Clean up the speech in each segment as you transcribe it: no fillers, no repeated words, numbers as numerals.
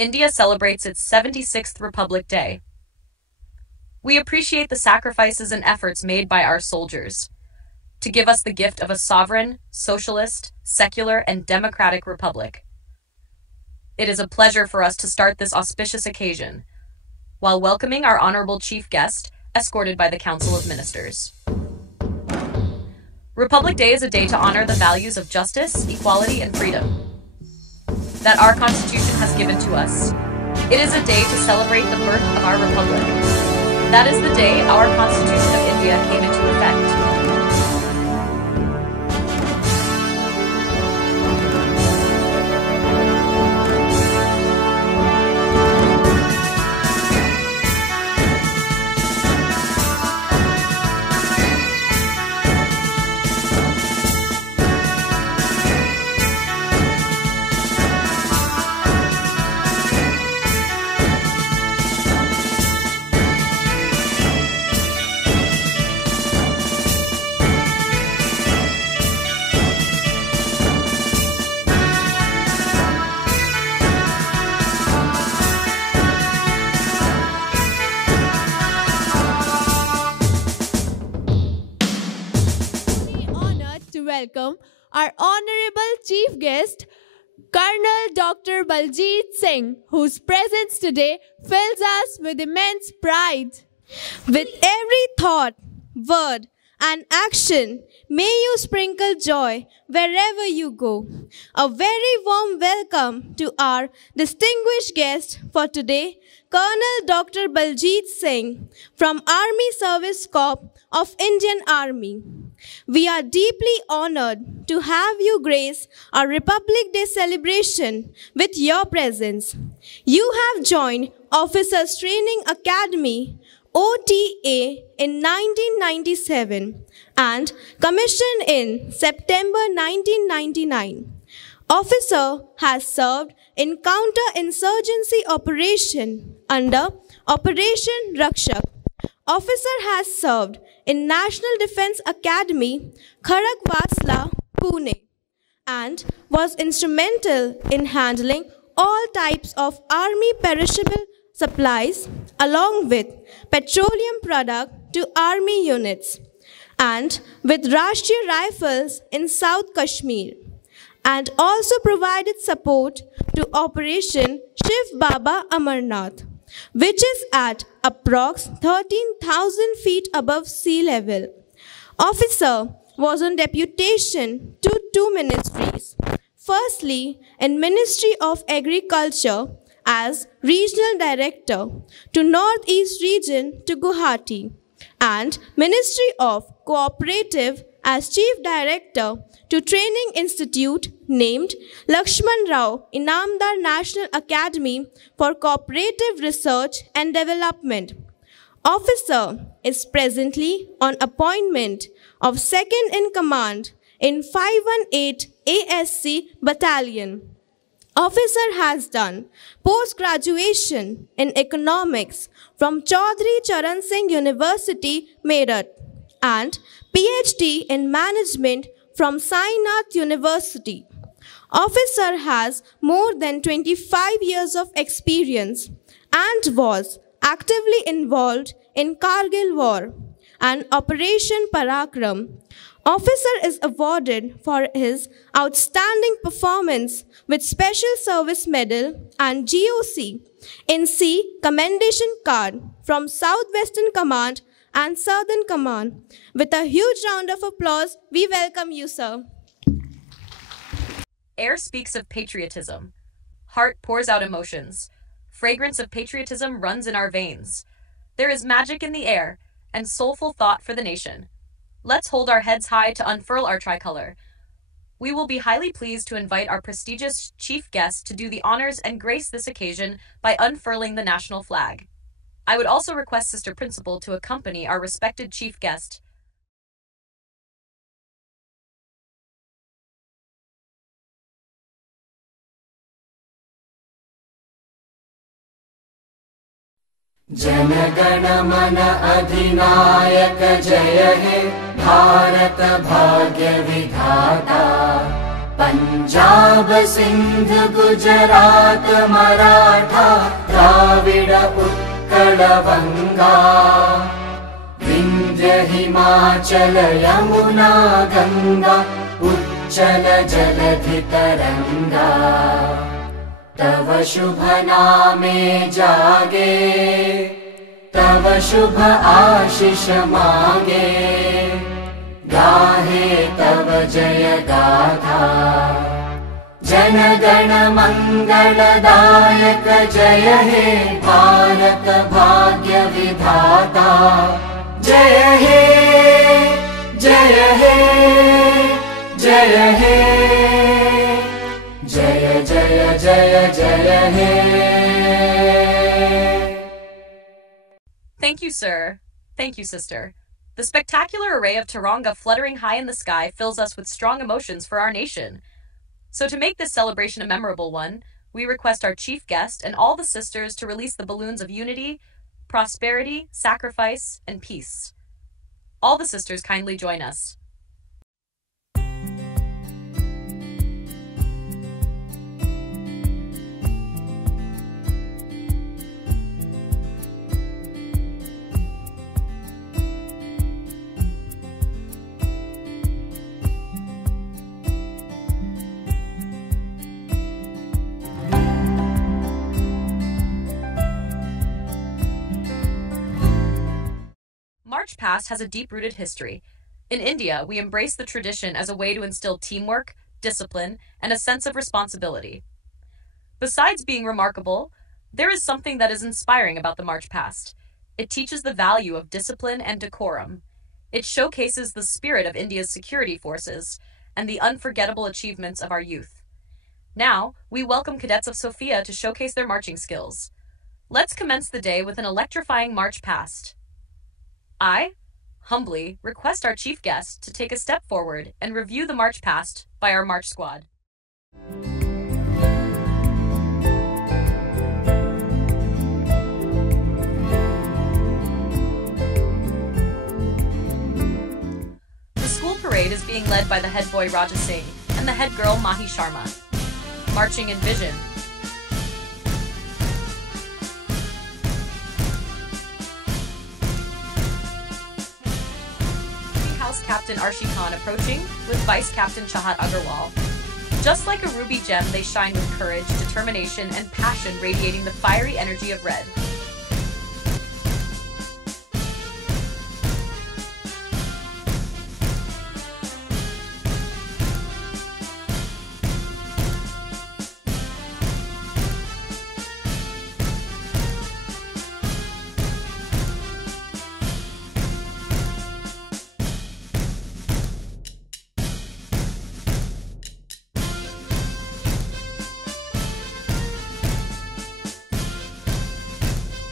India celebrates its 76th Republic Day. We appreciate the sacrifices and efforts made by our soldiers to give us the gift of a sovereign, socialist, secular, and democratic republic. It is a pleasure for us to start this auspicious occasion while welcoming our honorable chief guest, escorted by the Council of Ministers. Republic Day is a day to honor the values of justice, equality, and freedom that our Constitution has given to us. It is a day to celebrate the birth of our republic. That is the day our Constitution of India came into effect. Welcome our honorable chief guest, Colonel Dr. Baljit Singh, whose presence today fills us with immense pride. With every thought, word, and action, may you sprinkle joy wherever you go. A very warm welcome to our distinguished guest for today, Colonel Dr. Baljit Singh from Army Service Corps of Indian Army. We are deeply honored to have you grace our Republic Day celebration with your presence. You have joined Officers Training Academy, OTA, in 1997 and commissioned in September 1999. Officer has served in counter-insurgency operation under Operation Rakshak. Officer has served in National Defense Academy, Kharagvatsla, Pune, and was instrumental in handling all types of Army perishable supplies along with petroleum product to Army units, and with Rashtriya Rifles in South Kashmir, and also provided support to Operation Shiv Baba Amarnath, which is at approx 13,000 feet above sea level. Officer was on deputation to two ministries. Firstly, in Ministry of Agriculture as Regional Director to Northeast Region to Guwahati, and Ministry of Cooperative as Chief Director to Training Institute named Lakshman Rao Inamdar National Academy for Cooperative Research and Development. Officer is presently on appointment of Second in Command in 518 ASC Battalion. Officer has done post-graduation in economics from Chaudhry Charan Singh University, Meerut, and PhD in management from Sainath University. Officer has more than 25 years of experience and was actively involved in Kargil War and Operation Parakram. Officer is awarded for his outstanding performance with Special Service Medal and GOC in C Commendation Card from Southwestern Command and Southern Command. With a huge round of applause, we welcome you, sir. Air speaks of patriotism. Heart pours out emotions. Fragrance of patriotism runs in our veins. There is magic in the air and soulful thought for the nation. Let's hold our heads high to unfurl our tricolor. We will be highly pleased to invite our prestigious chief guest to do the honors and grace this occasion by unfurling the national flag. I would also request Sister Principal to accompany our respected chief guest. जनगण मन अधिनायक जय हे भारत भाग्य विधाता पंजाब सिंध गुजरात मराठा द्राविड उत्कल बंगा विंध्य हिमाचल यमुना गंगा उच्चल जलधि तरंगा तव शुभ नामे जागे तव शुभ आशीष मागे गाहे तव जय गाथा जन गण मंगलदायक जय हे भारत भाग्य विधाता जय हे जय हे जय हे जय जय जय जय हे. Thank you, sir. Thank you, sister. The spectacular array of Tiranga fluttering high in the sky fills us with strong emotions for our nation. So to make this celebration a memorable one, we request our chief guest and all the sisters to release the balloons of unity, prosperity, sacrifice, and peace. All the sisters kindly join us. March Past has a deep-rooted history. In India, we embrace the tradition as a way to instill teamwork, discipline, and a sense of responsibility. Besides being remarkable, there is something that is inspiring about the March Past. It teaches the value of discipline and decorum. It showcases the spirit of India's security forces and the unforgettable achievements of our youth. Now, we welcome cadets of Sophia to showcase their marching skills. Let's commence the day with an electrifying March Past. I, humbly, request our chief guest to take a step forward and review the March Past by our March Squad. The school parade is being led by the head boy Raja Singh and the head girl Mahi Sharma. Marching in vision. Captain Arshi Khan approaching with Vice Captain Chahat Agarwal. Just like a ruby gem, they shine with courage, determination, and passion radiating the fiery energy of red.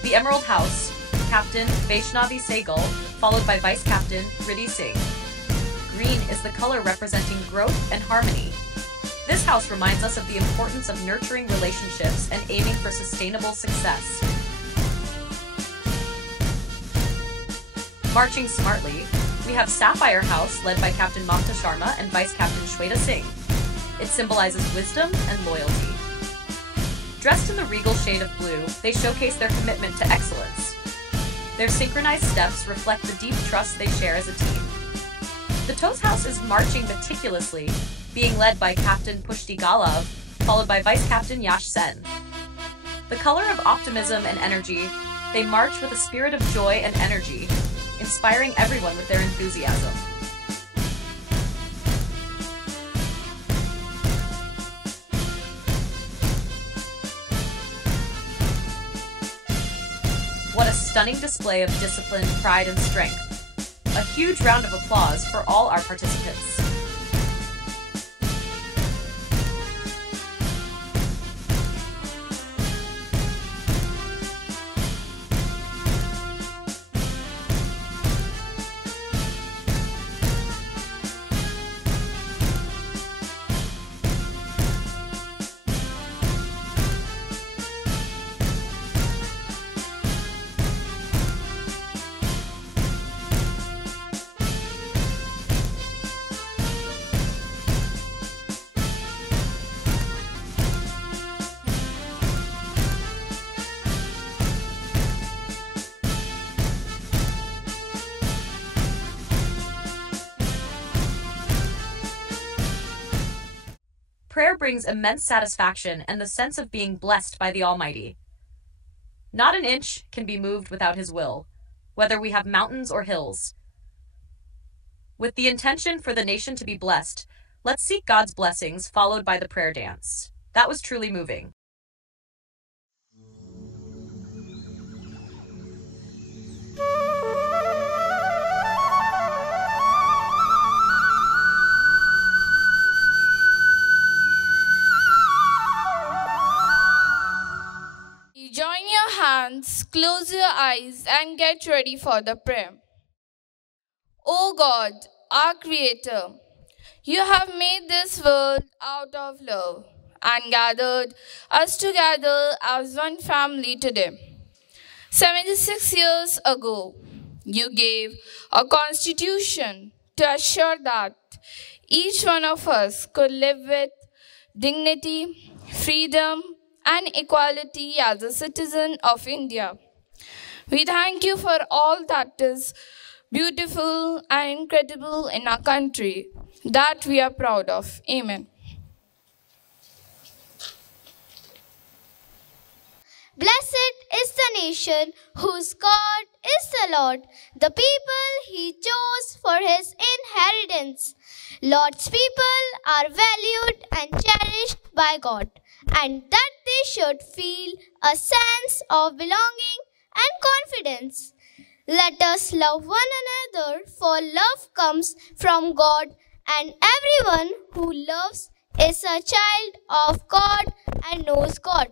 The Emerald House, Captain Vaishnavi Sehgal, followed by Vice Captain Riddhi Singh. Green is the color representing growth and harmony. This house reminds us of the importance of nurturing relationships and aiming for sustainable success. Marching smartly, we have Sapphire House led by Captain Mamta Sharma and Vice Captain Shweta Singh. It symbolizes wisdom and loyalty. Dressed in the regal shade of blue, they showcase their commitment to excellence. Their synchronized steps reflect the deep trust they share as a team. The Toes House is marching meticulously, being led by Captain Pushti Galav, followed by Vice Captain Yash Sen. The color of optimism and energy, they march with a spirit of joy and energy, inspiring everyone with their enthusiasm. What a stunning display of discipline, pride, and strength. A huge round of applause for all our participants. prayer brings immense satisfaction and the sense of being blessed by the Almighty. Not an inch can be moved without His will, whether we have mountains or hills. With the intention for the nation to be blessed, let's seek God's blessings, followed by the prayer dance. That was truly moving. Join your hands, close your eyes, and get ready for the prayer. O God, our Creator, you have made this world out of love and gathered us together as one family today. 76 years ago, you gave a constitution to assure that each one of us could live with dignity, freedom, and equality as a citizen of India. We thank you for all that is beautiful and incredible in our country that we are proud of. Amen. Blessed is the nation whose God is the Lord, the people He chose for His inheritance. Lord's people are valued and cherished by God, and that they should feel a sense of belonging and confidence. Let us love one another, for love comes from God, and everyone who loves is a child of God and knows God.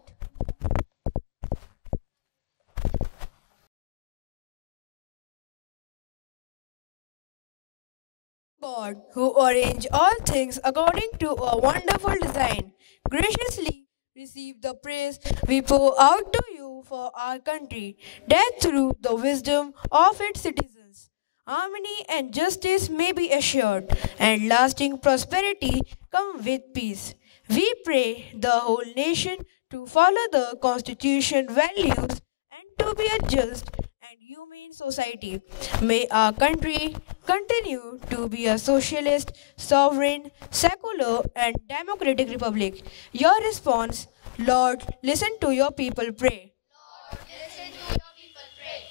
God, who arranged all things according to a wonderful design, graciously receive the praise we pour out to you for our country, that through the wisdom of its citizens, harmony and justice may be assured, and lasting prosperity come with peace. We pray the whole nation to follow the Constitution values and to be a just and humane society. May our country continue to be a socialist, sovereign, secular, and democratic republic. Your response, Lord, listen to your people pray. Lord, listen to your people pray.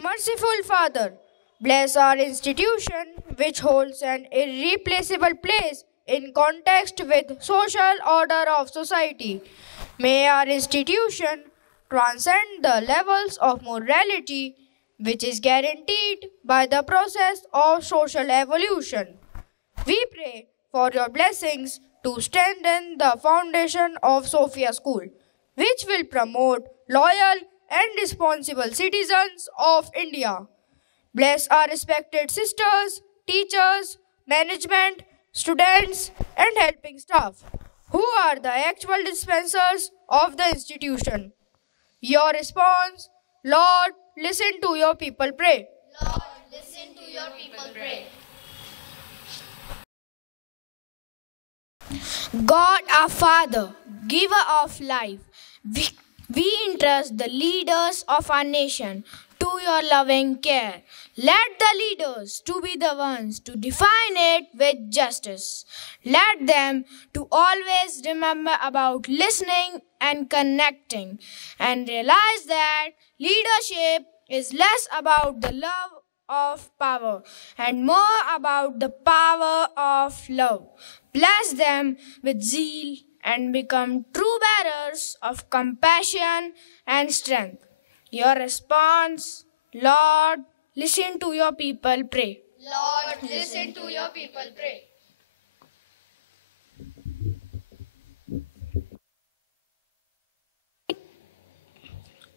Merciful Father, bless our institution which holds an irreplaceable place in context with social order of society. May our institution transcend the levels of morality which is guaranteed by the process of social evolution. We pray for your blessings to strengthen the foundation of Sophia School, which will promote loyal and responsible citizens of India. Bless our respected sisters, teachers, management, students, and helping staff, who are the actual dispensers of the institution. Your response, Lord, listen to your people pray. Lord, listen to your people pray. God our Father, giver of life, we entrust the leaders of our nation to your loving care. Let the leaders to be the ones to define it with justice. Let them to always remember about listening and connecting, and realize that leadership is less about the love of power and more about the power of love. Bless them with zeal and become true bearers of compassion and strength. Your response, Lord, listen to your people pray. Lord, listen to your people pray.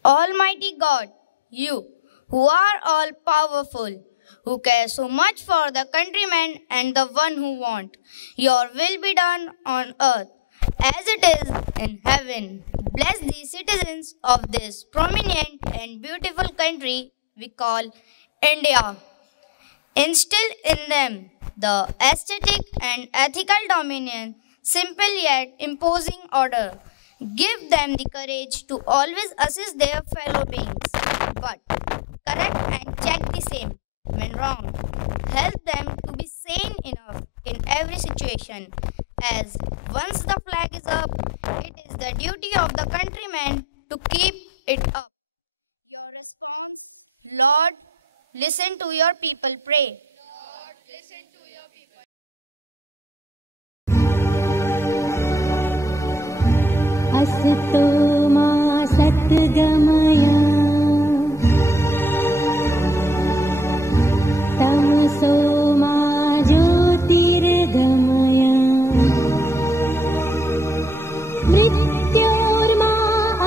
Almighty God, you who are all powerful, who care so much for the countrymen and the one who want, your will be done on earth as it is in heaven. Bless the citizens of this prominent and beautiful country we call India. Instill in them the aesthetic and ethical dominion, simple yet imposing order. Give them the courage to always assist their fellow beings, but correct and check the same when wrong. Help them to be sane enough in every situation, as once the flag is up, it is the duty of the countrymen to keep it up. Your response, Lord, listen to your people pray. Lord, listen to your people. असतो मा सद्गमया तमसो मा ज्योतिर्गमया मृत्योर्मा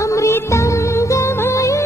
अमृतं गमया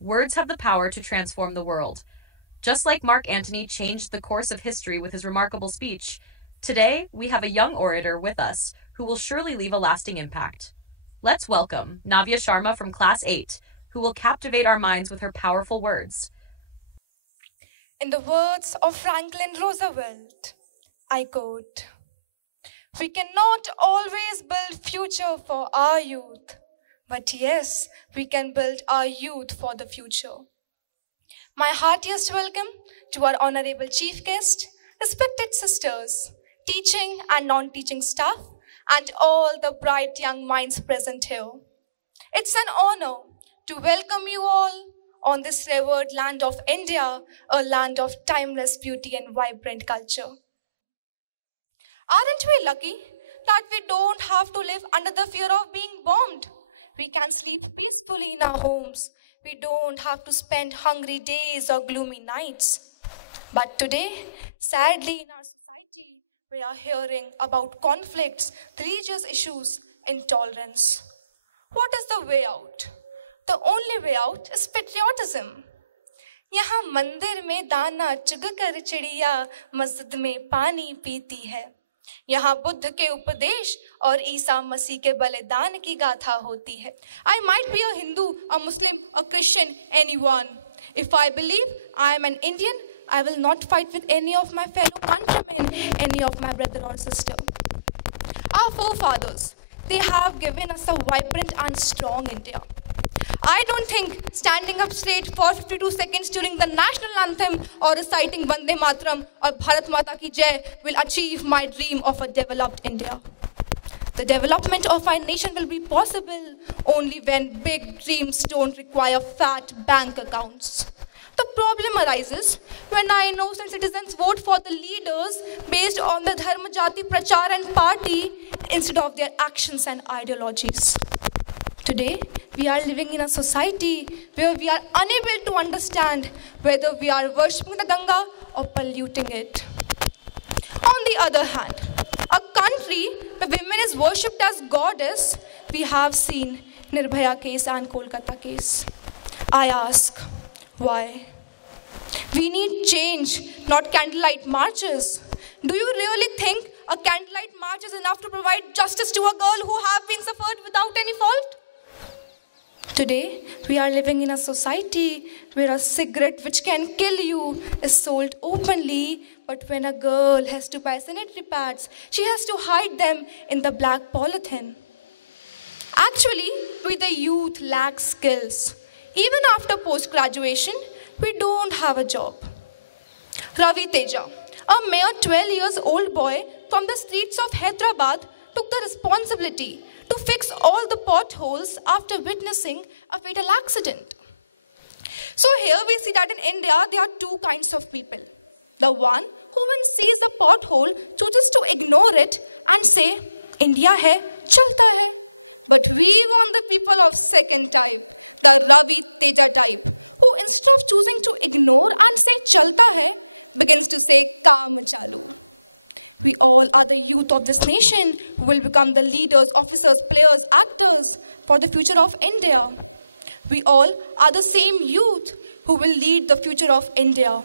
Words have the power to transform the world. Just like Mark Antony changed the course of history with his remarkable speech, today we have a young orator with us who will surely leave a lasting impact. Let's welcome Navya Sharma from Class 8, who will captivate our minds with her powerful words. In the words of Franklin Roosevelt, I quote, "We cannot always build future for our youth, but yes, we can build our youth for the future." My heartiest welcome to our honorable chief guest, respected sisters, teaching and non-teaching staff, and all the bright young minds present here. It's an honor to welcome you all on this revered land of India, a land of timeless beauty and vibrant culture. Aren't we lucky that we don't have to live under the fear of being bombed? We can sleep peacefully in our homes. We don't have to spend hungry days or gloomy nights. But today, sadly in our society, we are hearing about conflicts, religious issues, intolerance. What is the way out? The only way out is patriotism. यहाँ मंदिर में दाना चुगकर चिड़िया मस्जिद में पानी पीती है. यहाँ बुद्ध के उपदेश और ईसा मसीह के बलिदान की गाथा होती है. I might be a Hindu, a Muslim, a Christian, anyone. If I believe I am an Indian, I will not fight with any of my fellow countrymen, any of my brother or sister. Our forefathers, they have given us a vibrant and strong India. I don't think standing up straight for 52 seconds during the national anthem or reciting Vande Mataram or Bharat Mata Ki Jai will achieve my dream of a developed India. The development of our nation will be possible only when big dreams don't require fat bank accounts. The problem arises when our innocent citizens vote for the leaders based on the Dharma Jati Prachar and party instead of their actions and ideologies. Today, we are living in a society where we are unable to understand whether we are worshipping the Ganga or polluting it. On the other hand, a country where women is worshipped as goddess, we have seen Nirbhaya case and Kolkata case. I ask, why? We need change, not candlelight marches. Do you really think a candlelight march is enough to provide justice to a girl who have been suffered without any fault? Today, we are living in a society where a cigarette which can kill you is sold openly, but when a girl has to buy sanitary pads, she has to hide them in the black polythene. Actually, we the youth lack skills. Even after post-graduation, we don't have a job. Ravi Teja, a mere 12 years old boy from the streets of Hyderabad, took the responsibility to fix all the potholes after witnessing a fatal accident. So here we see that in India, there are two kinds of people. The one who when sees the pothole chooses to ignore it and say, India hai, chalta hai. But we want the people of second type, the Ravi Teja type, who instead of choosing to ignore and say chalta hai, begins to say, we all are the youth of this nation who will become the leaders, officers, players, actors for the future of India. We all are the same youth who will lead the future of India.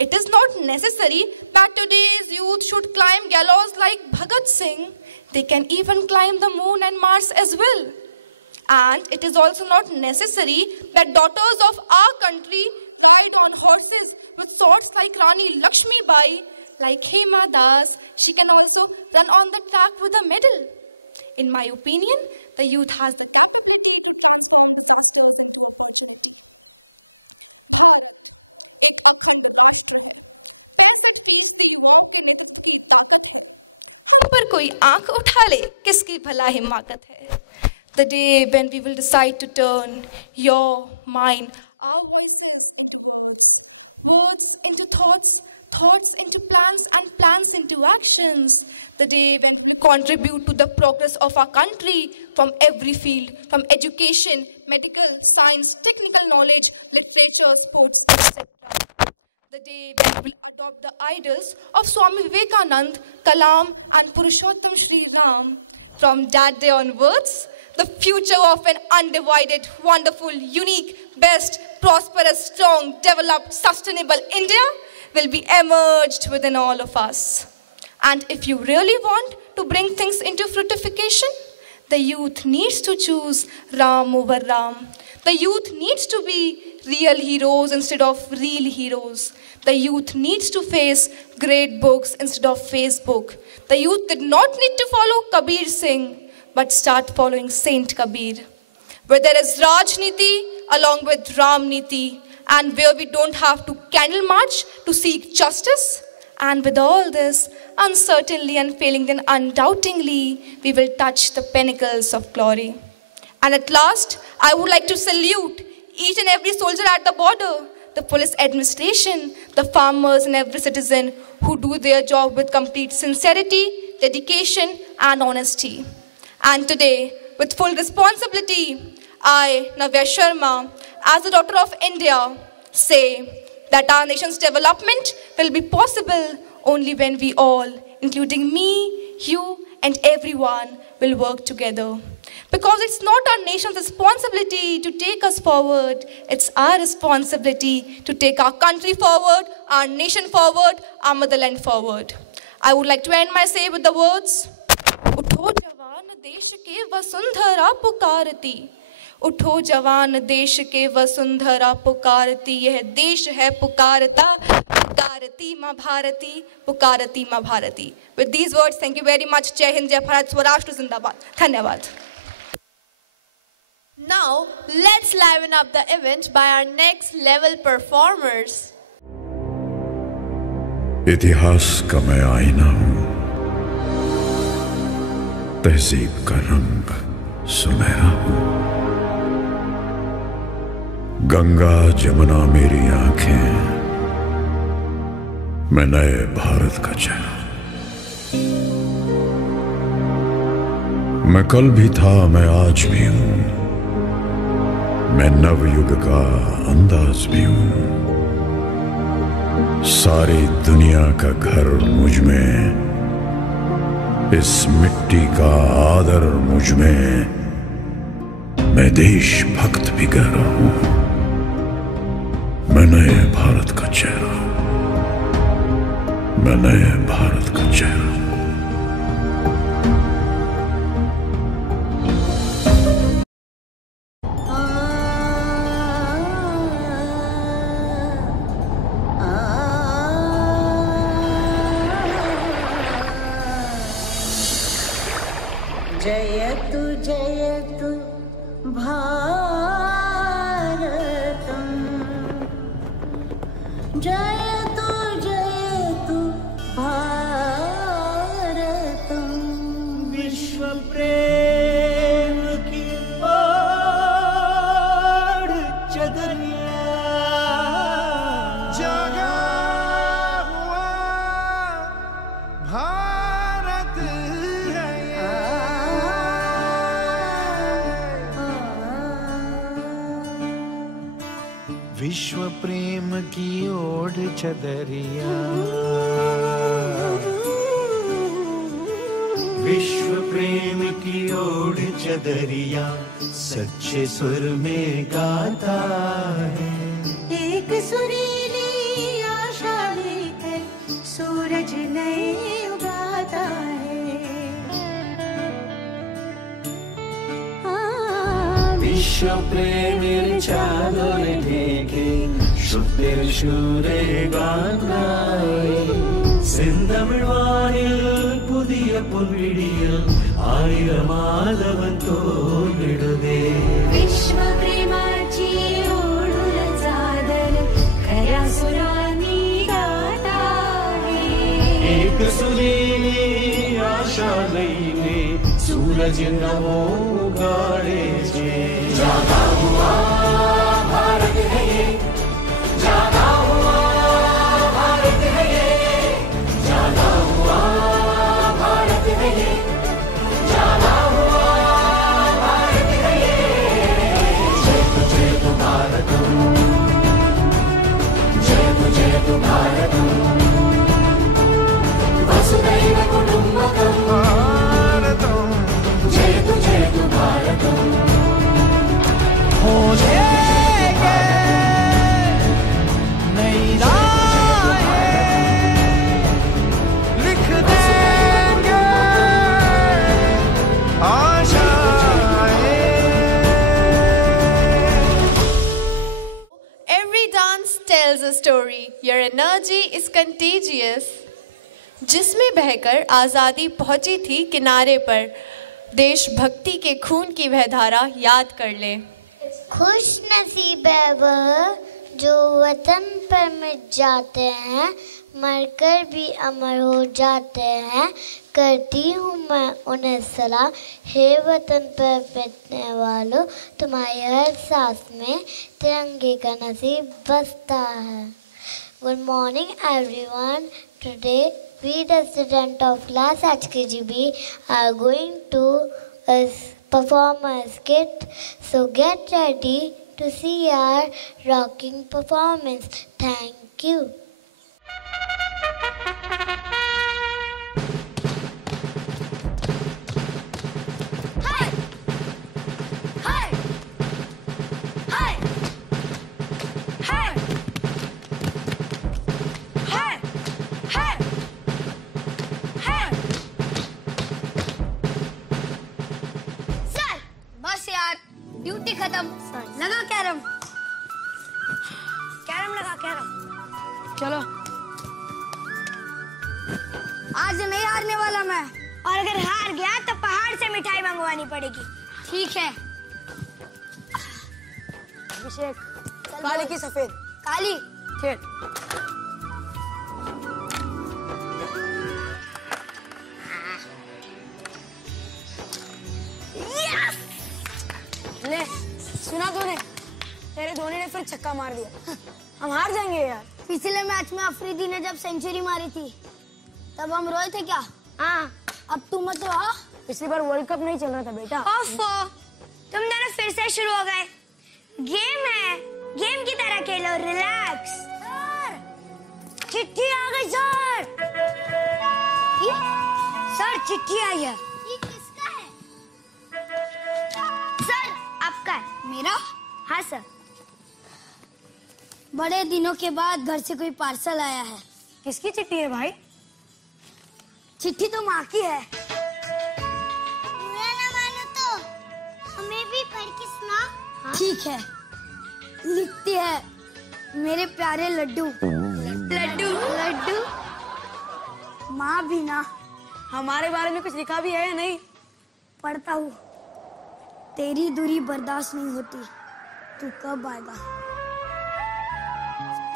It is not necessary that today's youth should climb gallows like Bhagat Singh. They can even climb the moon and Mars as well. And it is also not necessary that daughters of our country ride on horses with swords like Rani Lakshmi Bai. Like Hema Das, she can also run on the track with a medal. In my opinion, the youth has the talent to transform faster. पर कोई आंख उठा ले, किसकी भला हिम्मत है? The day when we will decide to turn your mind, our voices, words into thoughts, thoughts into plans, and plans into actions. The day when we contribute to the progress of our country from every field, from education, medical, science, technical knowledge, literature, sports, etc. The day when we will adopt the idols of Swami Vivekanand, Kalam, and Purushottam Shri Ram. From that day onwards, the future of an undivided, wonderful, unique, best, prosperous, strong, developed, sustainable India will be emerged within all of us. And if you really want to bring things into fructification, the youth needs to choose Ram over Ram. The youth needs to be real heroes instead of real heroes. The youth needs to face great books instead of Facebook. The youth did not need to follow Kabir Singh, but start following Saint Kabir. Where there is Rajniti along with Ramniti, and where we don't have to candle march to seek justice. And with all this, uncertainly, unfailingly, and undoubtingly, we will touch the pinnacles of glory. And at last, I would like to salute each and every soldier at the border, the police administration, the farmers and every citizen who do their job with complete sincerity, dedication and honesty. And today, with full responsibility, I, Navya Sharma, as a daughter of India, say that our nation's development will be possible only when we all, including me, you, and everyone, will work together. Because it's not our nation's responsibility to take us forward, it's our responsibility to take our country forward, our nation forward, our motherland forward. I would like to end my say with the words, Utho jawan desh ke vasundhara pukarati. उठो जवान देश के वसुंधरा पुकारती, यह देश है पुकारता, पुकारती माँ भारती, पुकारती माँ Bharti. With these words, thank you very much. Jai Hind, Jai Bharat, Swarashtra Zindabad. Dhanyavad. Now, let's liven up the event by our next level performers. इतिहास का मैं आईना हूँ, तहजीब का रंग सुनहरा हूँ. गंगा जमुना मेरी आंखें, मैं नए भारत का चेहरा. मैं कल भी था, मैं आज भी हूं, मैं नवयुग का अंदाज भी हूं. सारी दुनिया का घर मुझ में, इस मिट्टी का आदर मुझ में. मैं देशभक्त भी गहरा हूं, मैं नए भारत का चेहरा, मैं नए भारत का चेहरा. जयतु जयतु भारतम, जयतु जयतु भारतम. विश्व प्रेम की ओर चदरिया जगा हुआ भारत है. विश्व प्रेम की ओढ़ चदरिया, विश्व प्रेम की ओढ़ चदरिया सच्चे सुर में गाता है. एक सुरीली आशा लेकर सूरज नए उगाता है. विश्व प्रेमेर चादर ढेके शुद्धेर सुरे गान गाए. செந்தமிழ்வானில் புதிய பொன்விடியில் ஆயிரமாதவன் தோன்றிடுதே. विश्व प्रेमाची ओढून चादर खऱ्या सुरांनी गाता है. एक सुरीली आशा लईने सूरज नवो उगाडे छे. जागा हुआ भारत है ये, जागा हुआ भारत है ये, जागा हुआ भारत है ये, जागा हुआ भारत है ये. जयतु भारतम, जयतु भारतम, वसुधैव कुटुम्बकम भारतम. जयतु भारतम. हो जाएंगे नई राहें, लिख देंगे आशाएं. Every dance tells a story. Your energy is contagious. जिसमें बहकर आज़ादी पहुंची थी किनारे पर, देशभक्ति के खून की वह धारा याद कर ले. खुश नसीब है वह जो वतन पर मिट जाते हैं, मरकर भी अमर हो जाते हैं। करती हूँ मैं उन्हें सलाम, हे वतन पर बैठने वालों, तुम्हारी हर सांस में तिरंगे का नसीब बसता है। Good morning everyone. Today we, the students of class HKGB, are going to perform a skit. So get ready to see our rocking performance. Thank you. Duty खत्म, लगा कैरम। कैरम लगा, कैरम। चलो। आज नहीं हारने वाला मैं, और अगर हार गया तो पहाड़ से मिठाई मंगवानी पड़ेगी। ठीक है। अभिषेक, काली की सफेद? काली। खेल। ले, सुना तूने? तेरे धोनी ने फिर छक्का मार दिया। हम हार जाएंगे यार। पिछले मैच में अफरीदी ने जब सेंचुरी मारी थी तब हम रोए थे क्या? हाँ। अब तुम मत रो। पिछली बार वर्ल्ड कप नहीं चल रहा था बेटा। तुम दोनों फिर से शुरू हो गए। गेम है, गेम की तरह खेलो, रिलैक्स। चिट्ठी आ गई सर। सर चिट्ठी आई है। ये किसका है? सर आपका है। मेरा? हाँ सर। बड़े दिनों के बाद घर से कोई पार्सल आया है। किसकी चिट्ठी है भाई? चिट्ठी तो माँ की है। ना मानो तो हमें भी पढ़ के सुना। हाँ? ठीक है। लिखती है, मेरे प्यारे लड्डू। लड्डू लड्डू। माँ भी ना। हमारे बारे में कुछ लिखा भी है या नहीं? पढ़ता हूँ। तेरी दूरी बर्दाश्त नहीं होती, तू कब आएगा?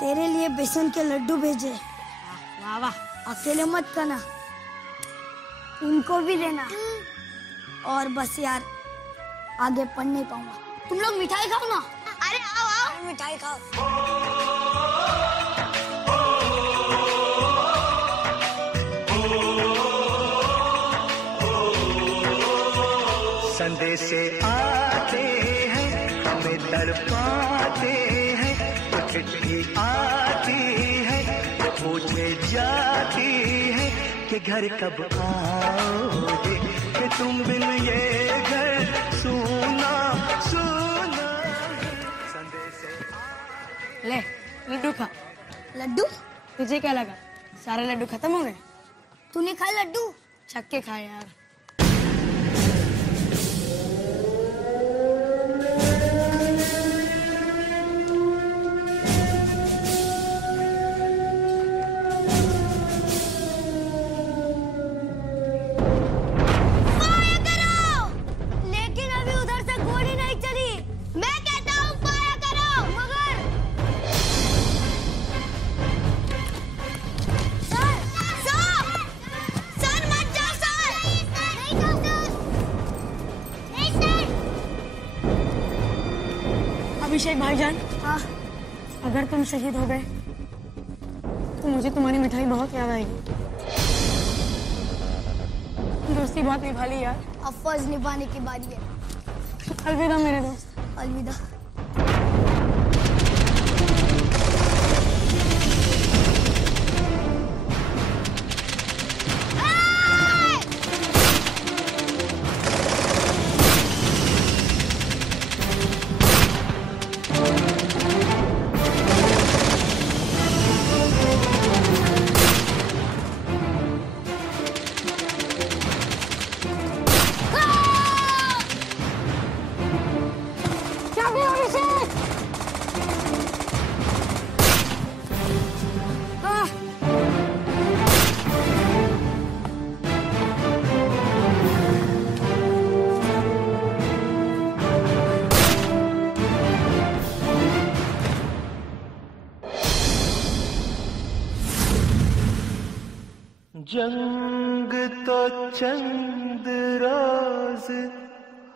तेरे लिए बेसन के लड्डू भेजे। वाह वाह। अकेले मत करना, उनको भी देना। और बस यार, आगे पढ़ नहीं पाऊंगा। तुम लोग मिठाई खाओ ना। अरे आओ आओ, मिठाई खाओ। संदेशे आते हैं, हमें तड़पाते हैं, तो चिट्ठी आती है, तो पूछे जाती है कि घर कब आओगे, कि तुम बिन ये घर सूना सूना। संदेशे ले, लड्डू खा। लड्डू? तुझे क्या लगा सारे लड्डू खत्म हो गए? तूने खाए लड्डू? छक्के खाए यार। अभिषेक भाईजान। हाँ? अगर तुम शहीद हो गए तो मुझे तुम्हारी मिठाई बहुत याद आएगी। दोस्ती बहुत निभा ली यार। अब फर्ज निभाने की बारी है। अलविदा मेरे दोस्त। अलविदा। क्या हुआ? जंग तो चंद रोज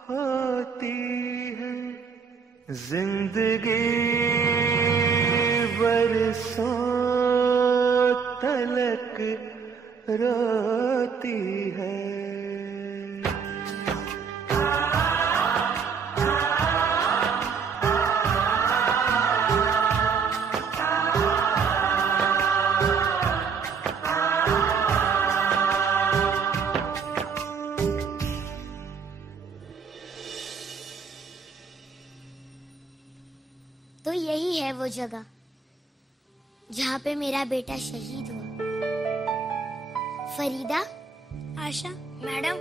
होती है, जिंदगी बरसों तलक रोती है। तो यही है वो जगह जहाँ पे मेरा बेटा शहीद हुआ। फरीदा, आशा मैडम,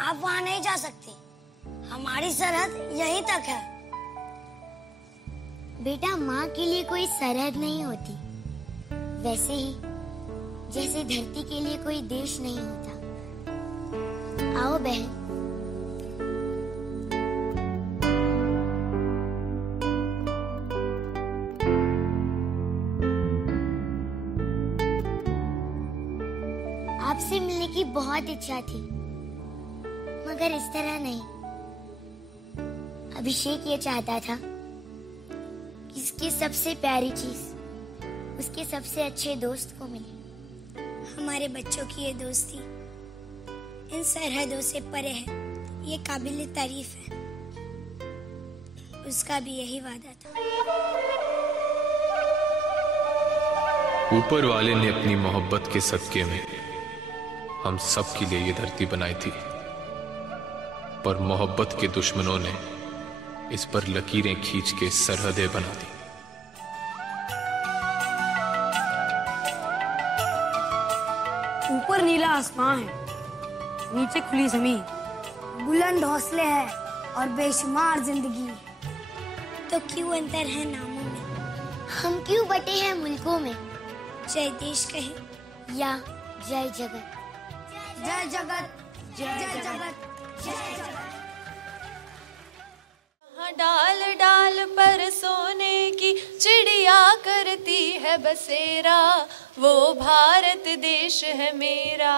आप वहाँ नहीं जा सकती, हमारी सरहद यहीं तक है। बेटा, माँ के लिए कोई सरहद नहीं होती, वैसे ही जैसे धरती के लिए कोई देश नहीं होता। आओ बहन। आपसे मिलने की बहुत इच्छा थी, मगर इस तरह नहीं। अभिषेक ये चाहता था कि इसकी सबसे प्यारी चीज उसके सबसे अच्छे दोस्त को मिले। हमारे बच्चों की ये दोस्ती इन सरहदों से परे है, ये काबिल तारीफ है। उसका भी यही वादा था। ऊपर वाले ने अपनी मोहब्बत के सदके में हम सब के लिए ये धरती बनाई थी, पर मोहब्बत के दुश्मनों ने इस पर लकीरें खींच के सरहदें बना दी। ऊपर नीला आसमान है, नीचे खुली जमीन, बुलंद हौसले है और बेशुमार जिंदगी। तो क्यों अंतर है नामों में? हम क्यों बटे हैं मुल्कों में? जय देश कहे या जय जगत? जय जगत, जय जगत, जय जगत। डाल डाल पर सोने की चिड़िया करती है बसेरा, वो भारत देश है मेरा,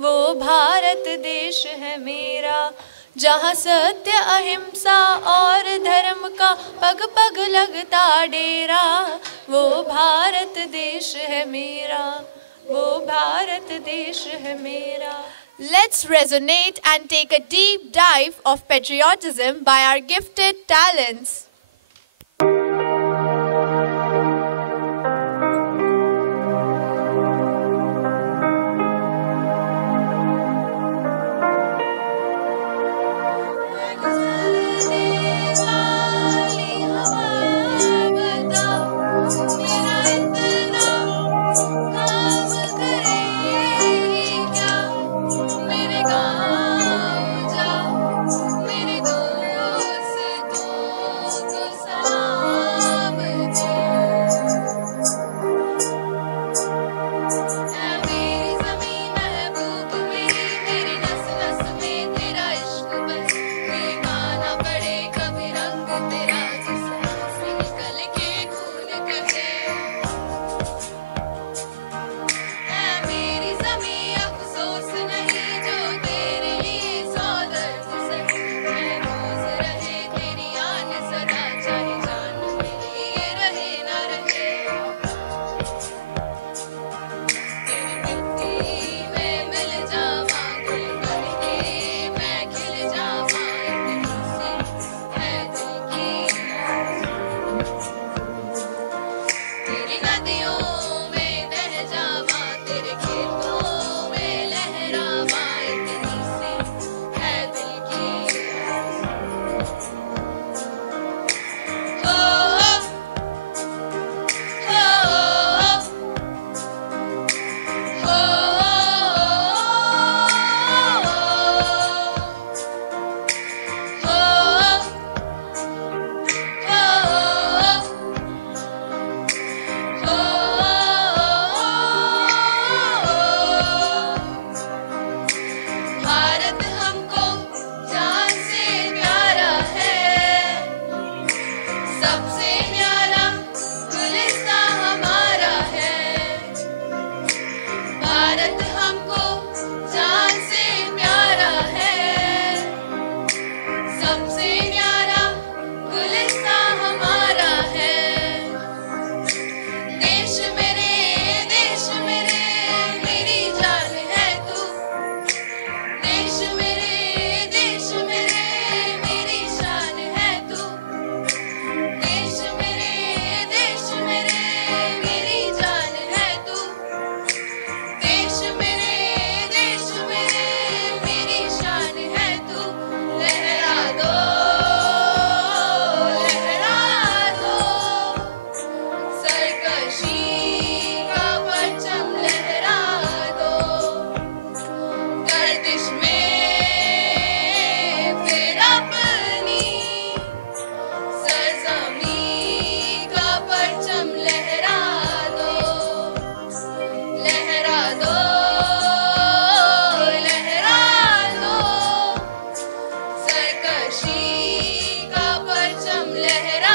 वो भारत देश है मेरा। जहाँ सत्य अहिंसा और धर्म का पग पग लगता डेरा, वो भारत देश है मेरा, वो भारत देश है मेरा। Let's resonate and take a deep dive of patriotism by our gifted talents. खुशी का परचम लहरा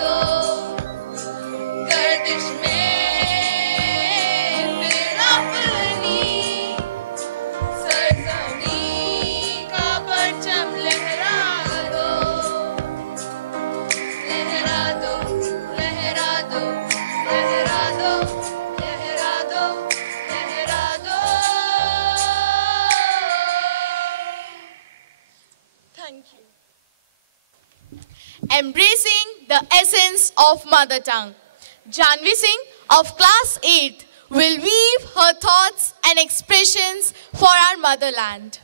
दो, गर्दिश में फिर अपनी सरजमीं का परचम लहरा दो, लहरा दो, लहरा दो, लहरा दो, लहरा दो, लहरा दो। Thank you. Embracing the essence of mother tongue, Janvi Singh of class 8 will weave her thoughts and expressions for our motherland.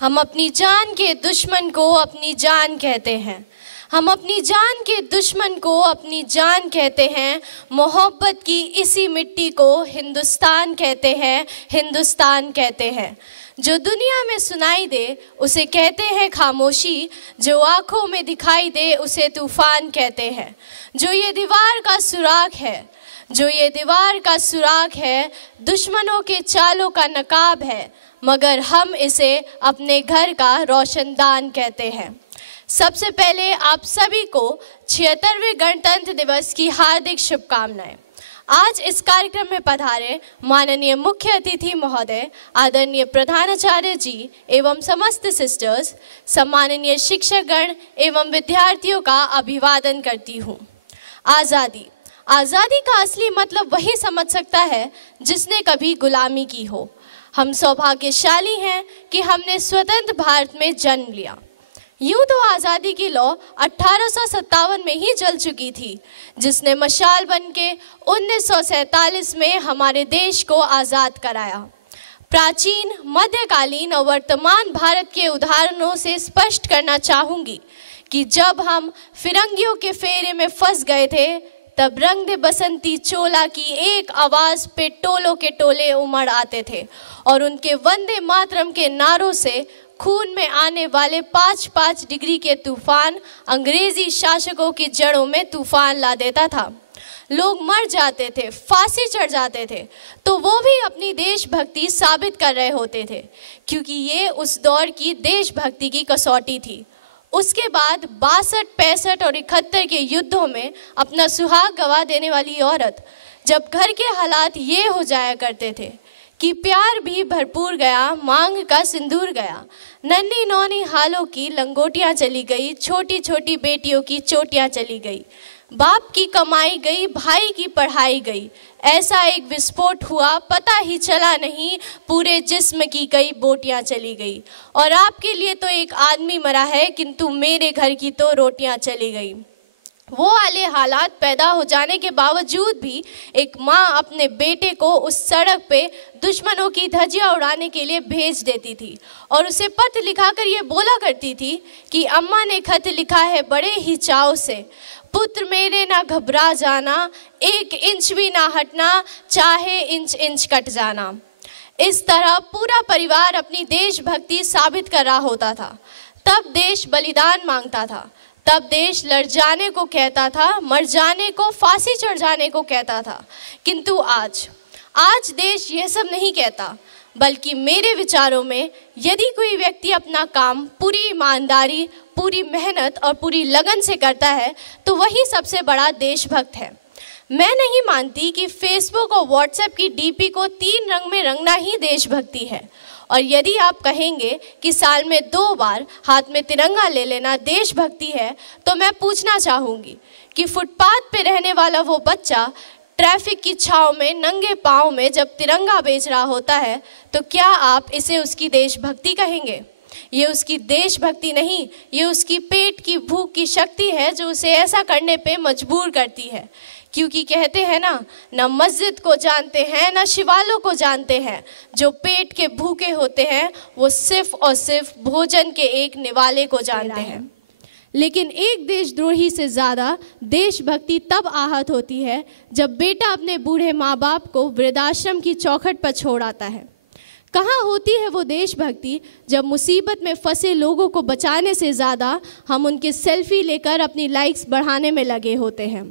हम अपनी जान के दुश्मन को अपनी जान कहते हैं, हम अपनी जान के दुश्मन को अपनी जान कहते हैं। मोहब्बत की इसी मिट्टी को हिंदुस्तान कहते हैं, हिंदुस्तान कहते हैं। जो दुनिया में सुनाई दे उसे कहते हैं खामोशी, जो आँखों में दिखाई दे उसे तूफान कहते हैं। जो ये दीवार का सुराग है, जो ये दीवार का सुराग है, दुश्मनों के चालों का नकाब है, मगर हम इसे अपने घर का रोशनदान कहते हैं। सबसे पहले आप सभी को 76वें गणतंत्र दिवस की हार्दिक शुभकामनाएं। आज इस कार्यक्रम में पधारे माननीय मुख्य अतिथि महोदय, आदरणीय प्रधानाचार्य जी एवं समस्त सिस्टर्स, सम्माननीय शिक्षकगण एवं विद्यार्थियों का अभिवादन करती हूँ। आज़ादी, आज़ादी का असली मतलब वही समझ सकता है जिसने कभी गुलामी की हो। हम सौभाग्यशाली हैं कि हमने स्वतंत्र भारत में जन्म लिया। यूं तो आज़ादी की लौ 1857 में ही जल चुकी थी, जिसने मशाल बनके 1947 में हमारे देश को आज़ाद कराया। प्राचीन, मध्यकालीन और वर्तमान भारत के उदाहरणों से स्पष्ट करना चाहूँगी कि जब हम फिरंगियों के फेरे में फंस गए थे, तब रंग दे बसंती चोला की एक आवाज़ पे टोलों के टोले उमड़ आते थे और उनके वंदे मातरम के नारों से खून में आने वाले 5-5 डिग्री के तूफान अंग्रेजी शासकों की जड़ों में तूफान ला देता था। लोग मर जाते थे, फांसी चढ़ जाते थे, तो वो भी अपनी देशभक्ति साबित कर रहे होते थे, क्योंकि ये उस दौर की देशभक्ति की कसौटी थी। उसके बाद 62, 65 और 71 के युद्धों में अपना सुहाग गवा देने वाली औरत, जब घर के हालात ये हो जाया करते थे कि प्यार भी भरपूर गया, मांग का सिंदूर गया, नन्ही नौनी हालों की लंगोटियां चली गई, छोटी छोटी बेटियों की चोटियां चली गई, बाप की कमाई गई, भाई की पढ़ाई गई, ऐसा एक विस्फोट हुआ, पता ही चला नहीं, पूरे जिस्म की कई बोटियां चली गई। और आपके लिए तो एक आदमी मरा है, किंतु मेरे घर की तो रोटियां चली गई। वो वाले हालात पैदा हो जाने के बावजूद भी एक माँ अपने बेटे को उस सड़क पे दुश्मनों की धज्जियां उड़ाने के लिए भेज देती थी और उसे पत्र लिखाकर ये बोला करती थी कि अम्मा ने खत लिखा है बड़े ही चाव से, पुत्र मेरे ना घबरा जाना, 1 इंच भी ना हटना, चाहे इंच इंच कट जाना। इस तरह पूरा परिवार अपनी देशभक्ति साबित कर रहा होता था। तब देश बलिदान मांगता था, तब देश लड़ जाने को कहता था, मर जाने को, फांसी चढ़ जाने को कहता था। किंतु आज देश यह सब नहीं कहता, बल्कि मेरे विचारों में यदि कोई व्यक्ति अपना काम पूरी ईमानदारी, पूरी मेहनत और पूरी लगन से करता है तो वही सबसे बड़ा देशभक्त है। मैं नहीं मानती कि फेसबुक और व्हाट्सएप की डीपी को 3 रंग में रंगना ही देशभक्ति है। और यदि आप कहेंगे कि साल में 2 बार हाथ में तिरंगा ले लेना देशभक्ति है, तो मैं पूछना चाहूँगी कि फुटपाथ पे रहने वाला वो बच्चा ट्रैफिक की छांव में नंगे पाँव में जब तिरंगा बेच रहा होता है, तो क्या आप इसे उसकी देशभक्ति कहेंगे? ये उसकी देशभक्ति नहीं, ये उसकी पेट की भूख की शक्ति है जो उसे ऐसा करने पे मजबूर करती है। क्योंकि कहते हैं ना मस्जिद को जानते हैं, ना शिवालों को जानते हैं। जो पेट के भूखे होते हैं वो सिर्फ और सिर्फ भोजन के एक निवाले को जानते हैं। लेकिन एक देशद्रोही से ज़्यादा देशभक्ति तब आहत होती है जब बेटा अपने बूढ़े माँ बाप को वृद्धाश्रम की चौखट पर छोड़ आता है। कहाँ होती है वो देशभक्ति जब मुसीबत में फंसे लोगों को बचाने से ज़्यादा हम उनके सेल्फी लेकर अपनी लाइक्स बढ़ाने में लगे होते हैं।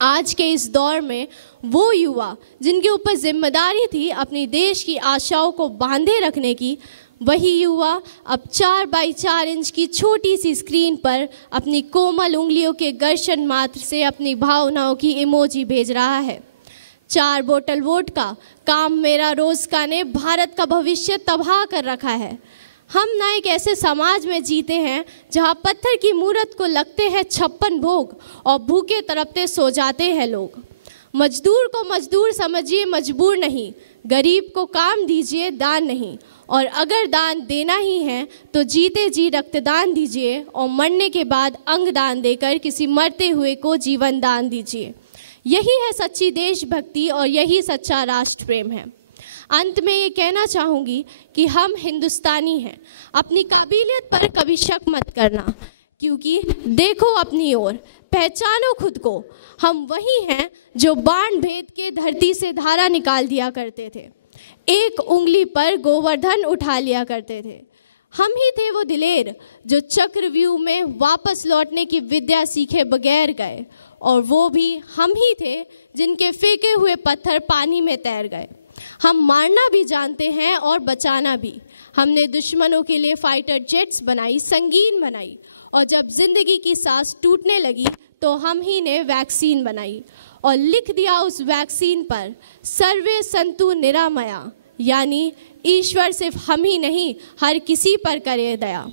आज के इस दौर में वो युवा जिनके ऊपर जिम्मेदारी थी अपनी देश की आशाओं को बांधे रखने की, वही युवा अब 4x4 इंच की छोटी सी स्क्रीन पर अपनी कोमल उंगलियों के घर्षण मात्र से अपनी भावनाओं की इमोजी भेज रहा है। 4 बोतल वोडका काम मेरा रोज का ने भारत का भविष्य तबाह कर रखा है। हम ना एक ऐसे समाज में जीते हैं जहां पत्थर की मूरत को लगते हैं 56 भोग और भूखे तड़पते सो जाते हैं लोग। मजदूर को मजदूर समझिए, मजबूर नहीं। गरीब को काम दीजिए, दान नहीं। और अगर दान देना ही है तो जीते जी रक्तदान दीजिए और मरने के बाद अंग दान देकर किसी मरते हुए को जीवन दान दीजिए। यही है सच्ची देशभक्ति और यही सच्चा राष्ट्र प्रेम है। अंत में ये कहना चाहूँगी कि हम हिंदुस्तानी हैं। अपनी काबिलियत पर कभी शक मत करना, क्योंकि देखो अपनी ओर, पहचानो खुद को। हम वही हैं जो बाण भेद के धरती से धारा निकाल दिया करते थे, एक उंगली पर गोवर्धन उठा लिया करते थे। हम ही थे वो दिलेर जो चक्रव्यूह में वापस लौटने की विद्या सीखे बगैर गए, और वो भी हम ही थे जिनके फेंके हुए पत्थर पानी में तैर गए। हम मारना भी जानते हैं और बचाना भी। हमने दुश्मनों के लिए फाइटर जेट्स बनाई, संगीन बनाई, और जब जिंदगी की सांस टूटने लगी तो हम ही ने वैक्सीन बनाई और लिख दिया उस वैक्सीन पर सर्वे संतु निरामया, यानी ईश्वर सिर्फ हम ही नहीं हर किसी पर करे दया।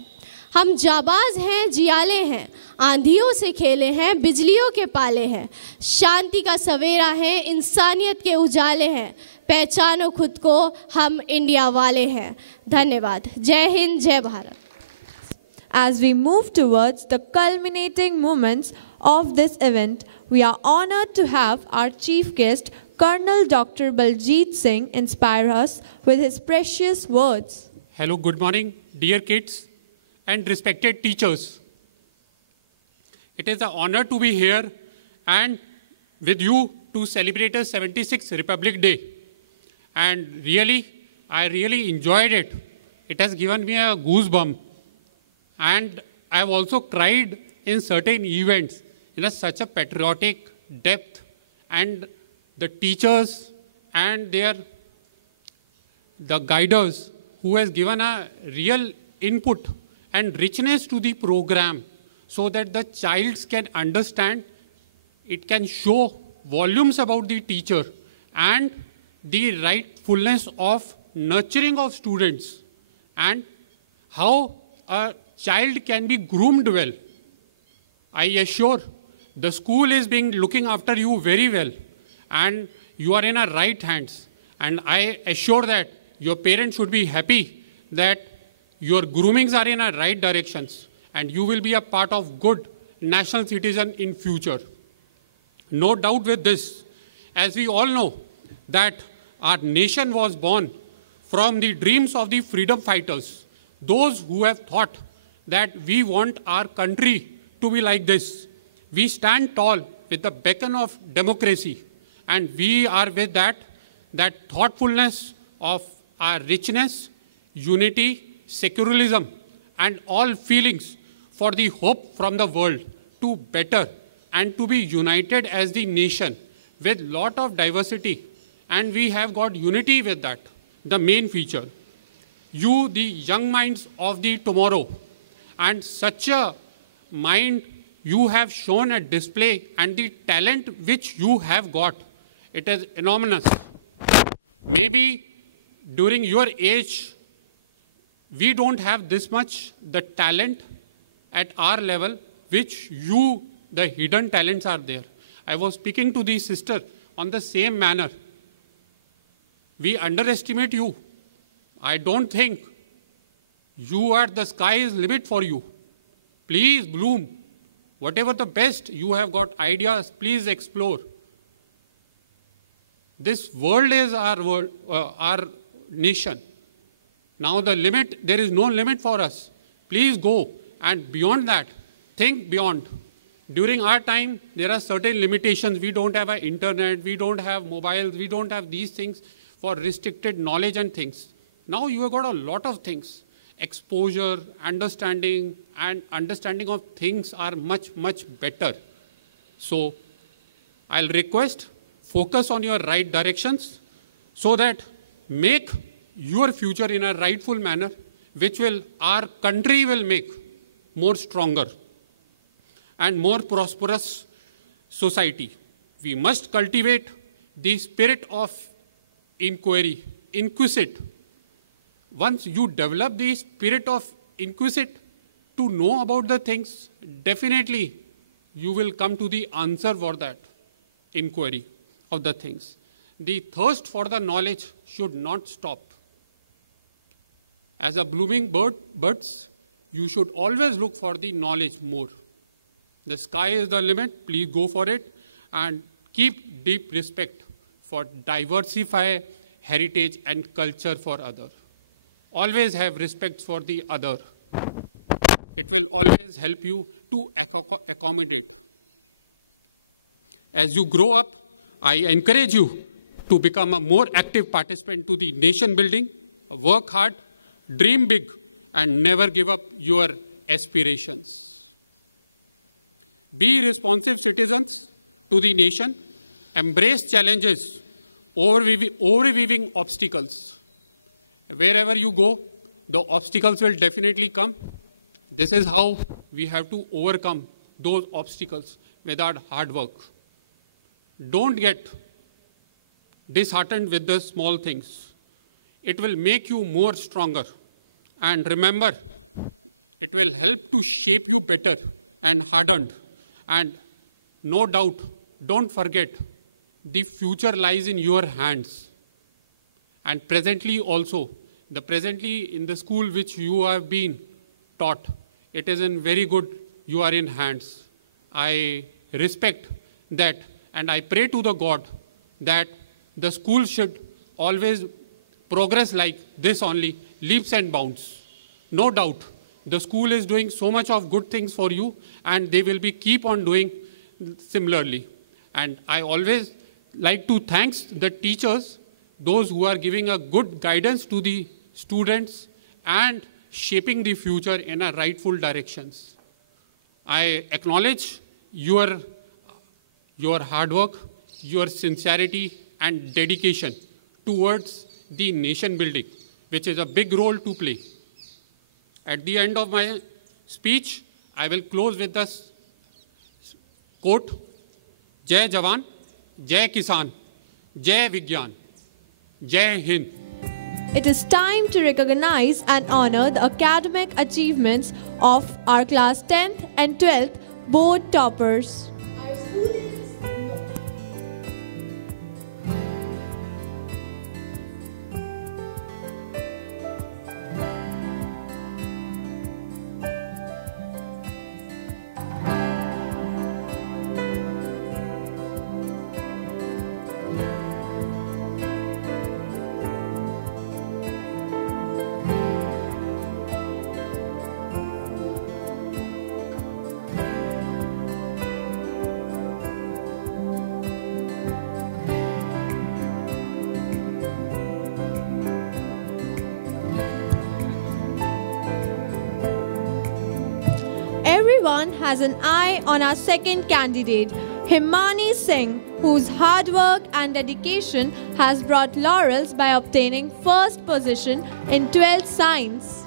हम जाबाज हैं, जियाले हैं, आंधियों से खेले हैं, बिजलियों के पाले हैं, शांति का सवेरा है, इंसानियत के उजाले हैं। पहचानो खुद को, हम इंडिया वाले हैं। धन्यवाद। जय हिंद, जय Bharat. As we move towards the culminating moments of this event, we are honored to have our chief guest, Colonel Dr. Baljit Singh, inspire us with his precious words. Hello, good morning, dear kids and respected teachers. It is an honor to be here and with you to celebrate the 76th Republic Day. And really, I really enjoyed it. It has given me a goosebump. And I've also cried in certain events in such a patriotic depth. And the teachers and the guiders who has given a real input and richness to the program so that the child can understand, it can show volumes about the teacher and the rightfulness of nurturing of students and how a child can be groomed well. I assure the school is being looking after you very well and you are in a right hands. And I assure that your parents should be happy that your groomings are in a right directions and you will be a part of good national citizen in future. No doubt with this, as we all know that our nation was born from the dreams of the freedom fighters, those who have thought that we want our country to be like this. We stand tall with the beacon of democracy, and we are with that thoughtfulness of our richness, unity, secularism, and all feelings for the hope from the world to better and to be united as the nation with lot of diversity. And we have got unity with that, the main feature. You, the young minds of the tomorrow, and such a mind you have shown at display and the talent which you have got, it is enormous. Maybe during your age, we don't have this much the talent at our level, which you, the hidden talents are there. I was speaking to the sister on the same manner. We underestimate you. I don't think you are the sky is limit for you. Please bloom. Whatever the best you have got ideas, please explore. This world is our world, our nation. Now the limit, there is no limit for us. Please go and beyond that, think beyond. During our time, there are certain limitations. We don't have an internet, we don't have mobiles, we don't have these things for restricted knowledge and things. Now you have got a lot of things. Exposure, understanding, and understanding of things are much, much better. So I'll request focus on your right directions so that make your future in a rightful manner, which will our country will make more stronger and more prosperous society. We must cultivate the spirit of inquiry, inquisite. Once you develop the spirit of inquisite to know about the things, definitely you will come to the answer for that inquiry of the things. The thirst for the knowledge should not stop. As a blooming birds, you should always look for the knowledge more. The sky is the limit, please go for it, and keep deep respect for diversify heritage and culture for other. Always have respect for the other. It will always help you to accommodate. As you grow up, I encourage you to become a more active participant to the nation building, work hard, dream big, and never give up your aspirations. Be responsive citizens to the nation, embrace challenges, overweaving obstacles. Wherever you go, the obstacles will definitely come. This is how we have to overcome those obstacles without hard work. Don't get disheartened with the small things. It will make you more stronger. And remember, it will help to shape you better and hardened. And no doubt, don't forget, the future lies in your hands. And presently also, presently in the school which you have been taught, it is in very good, you are in hands. I respect that, and I pray to the God that the school should always progress like this only, leaps and bounds. No doubt, the school is doing so much of good things for you, and they will be keep on doing similarly. And I always like to thank the teachers, those who are giving a good guidance to the students and shaping the future in a rightful directions. I acknowledge your hard work, your sincerity and dedication towards the nation building, which is a big role to play. At the end of my speech, I will close with this quote, Jai Jawan, Jai Kisan, Jai Vigyan, Jai Hind. It is time to recognize and honor the academic achievements of our class 10th and 12th board toppers. Everyone has an eye on our second candidate, Himani Singh, whose hard work and dedication has brought laurels by obtaining first position in 12th Science.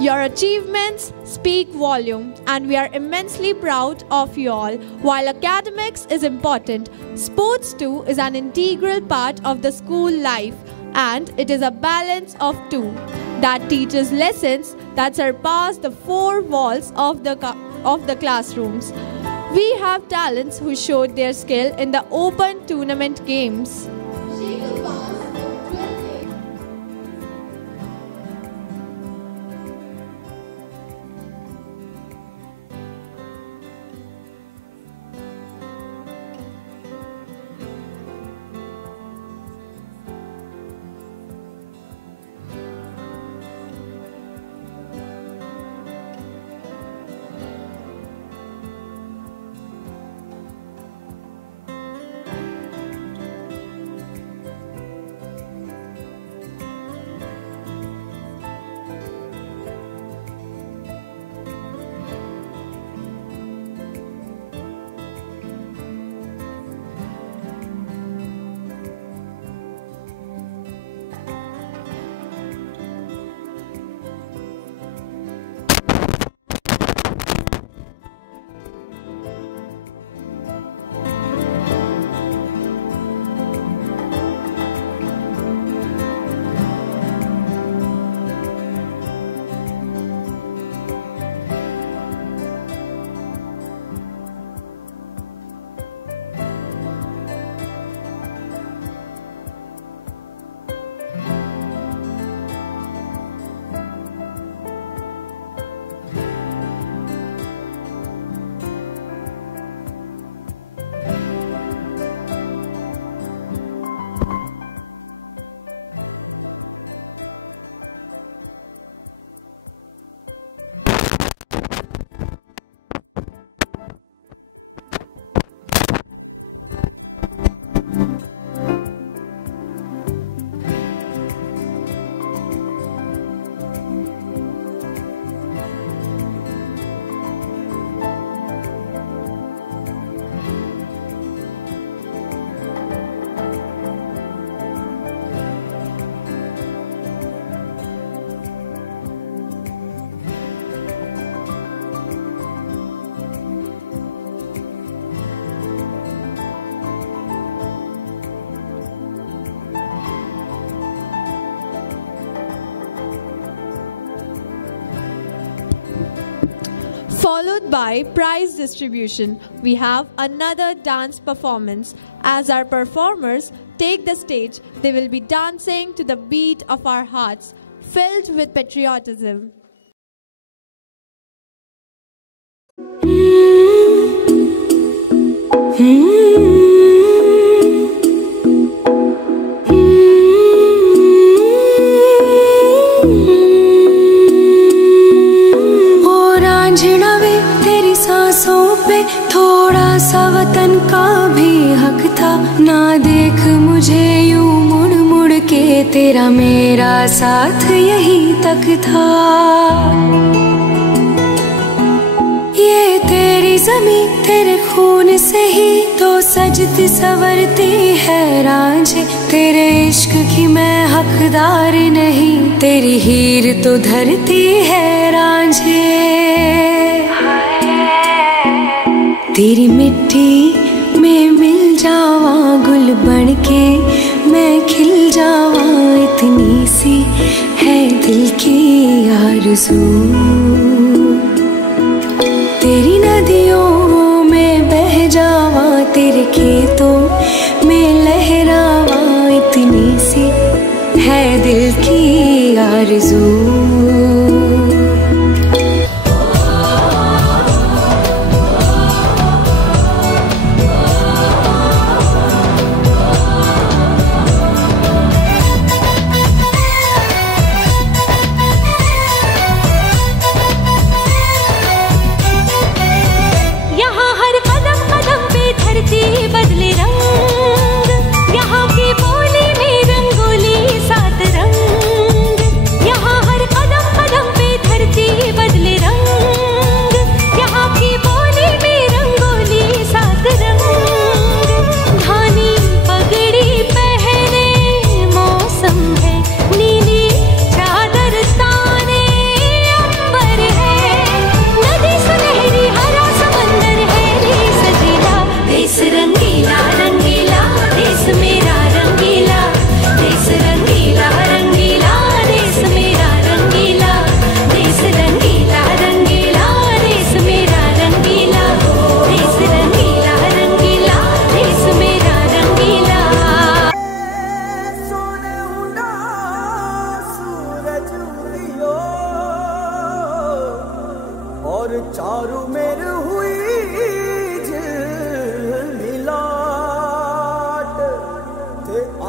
Your achievements speak volume, and we are immensely proud of you all. While academics is important, sports too is an integral part of the school life, and it is a balance of two that teaches lessons that surpass the four walls of the classrooms. We have talents who showed their skill in the open tournament games. Followed by prize distribution, we have another dance performance. As our performers take the stage, they will be dancing to the beat of our hearts, filled with patriotism. तेरी सांसों पे थोड़ा सा वतन का भी हक था, ना देख मुझे यूं मुड़ मुड़ के, तेरा मेरा साथ यही तक था। ये तेरी ज़मीं तेरे खून से ही तो सजती संवरती है रांझे, तेरे इश्क की मैं हकदार नहीं, तेरी हीर तो धरती है रांझे। तेरी मिट्टी में मिल जावा गुल बन के, मैं खिल जावा, इतनी सी है दिल की आरज़ू। तेरी नदियों में बह जावा, तेरे खेतों में लहरावा, इतनी सी है दिल की आरज़ू। बदले रंग, यहाँ की बोली में रंगोली सात रंग, यहाँ हर कदम कदम पे धरती बदले रंग, यहाँ की बोली में रंगोली सात रंग। धानी पगड़ी पहने मौसम है, नीली चादर ताने अंबर है, नदी सुनहरी हरा समंदर है रे सजीला, देश रंगीला रंगीला देश मेरा रंगीला, देश रंगीला रंगीला देश मेरा रंगीला, देश रंगीला रंगीला देश मेरा रंगीला, देश रंगीला रंगीला देश मेरा रंगीला। और चारू मेर हुई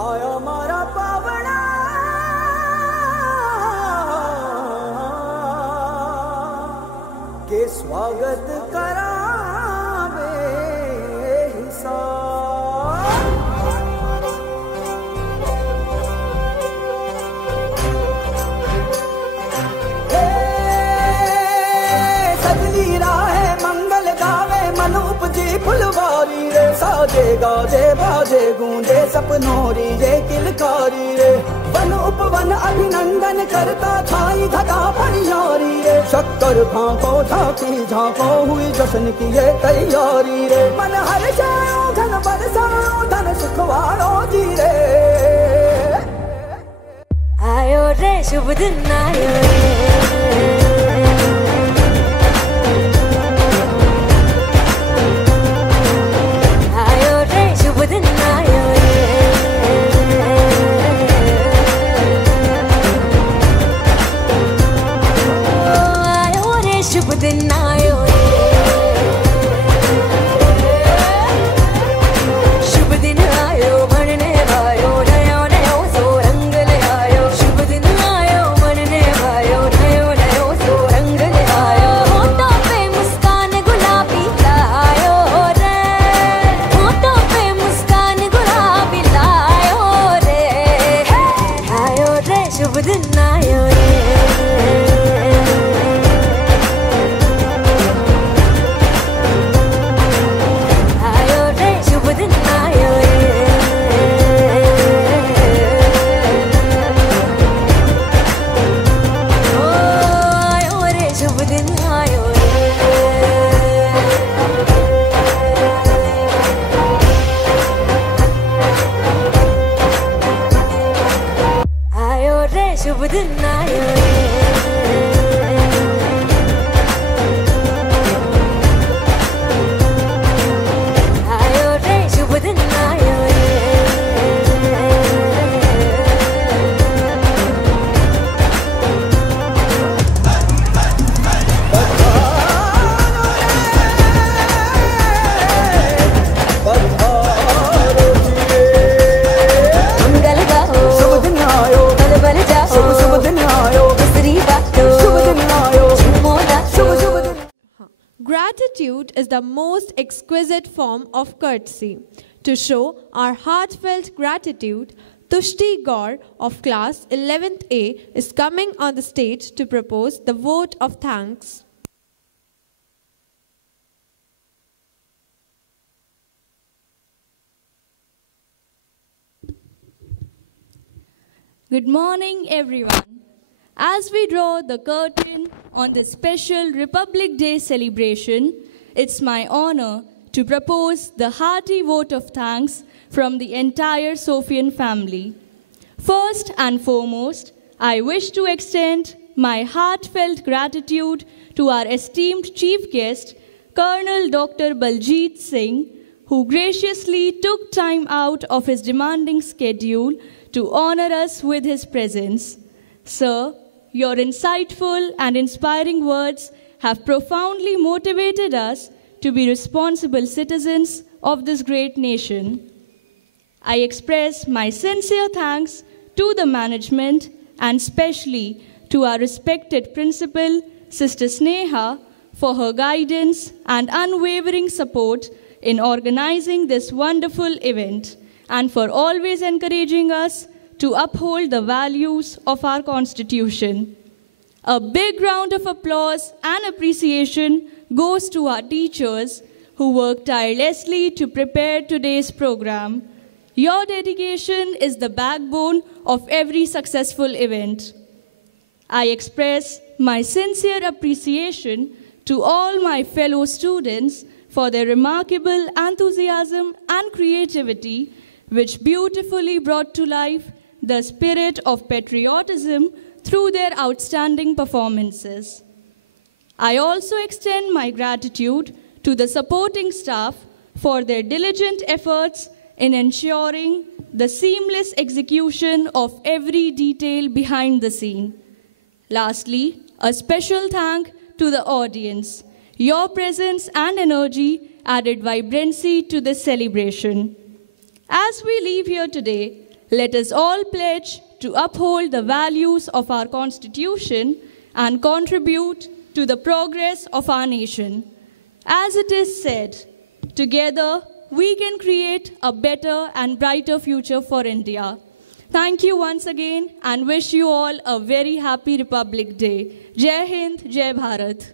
आया मारा पावना, के स्वागत करावे सजली राहे मंगल गावे, मन उपजी फुलवारी रे, साजे गाजे बाजे गूंजे सपनोरी ये किलकारी रे, वन उपवन अभिनंदन करता छाई धगा फनियारी रे, शक्कर भांको झांकी झांको हुई जश्न की ये तैयारी रे, मन हर जाओ धन बरसाओ धन सुखवारो जी रे। आयो रे शुभ दिन आयो रे, शुभ दिन आयो रे, आयो रे शुभ दिन आयो रे, शुभ दिन आयो बनने वायो नया नया सो रंग ले आयो, शुभ दिन आयो बनने वायो नया salute is the most exquisite form of courtesy. To show our heartfelt gratitude, Tushti Gaur of class 11th A is coming on the stage to propose the vote of thanks. Good morning, everyone. As we draw the curtain on this special Republic Day celebration, it's my honor to propose the hearty vote of thanks from the entire Sophian family. First and foremost, I wish to extend my heartfelt gratitude to our esteemed chief guest, Colonel Dr. Baljit Singh, who graciously took time out of his demanding schedule to honor us with his presence. Sir, your insightful and inspiring words have profoundly motivated us to be responsible citizens of this great nation. I express my sincere thanks to the management and especially to our respected principal, Sister Sneha, for her guidance and unwavering support in organizing this wonderful event, and for always encouraging us to uphold the values of our Constitution. A big round of applause and appreciation goes to our teachers who work tirelessly to prepare today's program. Your dedication is the backbone of every successful event. I express my sincere appreciation to all my fellow students for their remarkable enthusiasm and creativity, which beautifully brought to life the spirit of patriotism through their outstanding performances. I also extend my gratitude to the supporting staff for their diligent efforts in ensuring the seamless execution of every detail behind the scene. Lastly, a special thank to the audience. Your presence and energy added vibrancy to this celebration. As we leave here today, let us all pledge to uphold the values of our Constitution and contribute to the progress of our nation. As it is said, together we can create a better and brighter future for India. Thank you once again and wish you all a very happy Republic Day. Jai Hind, Jai Bharat.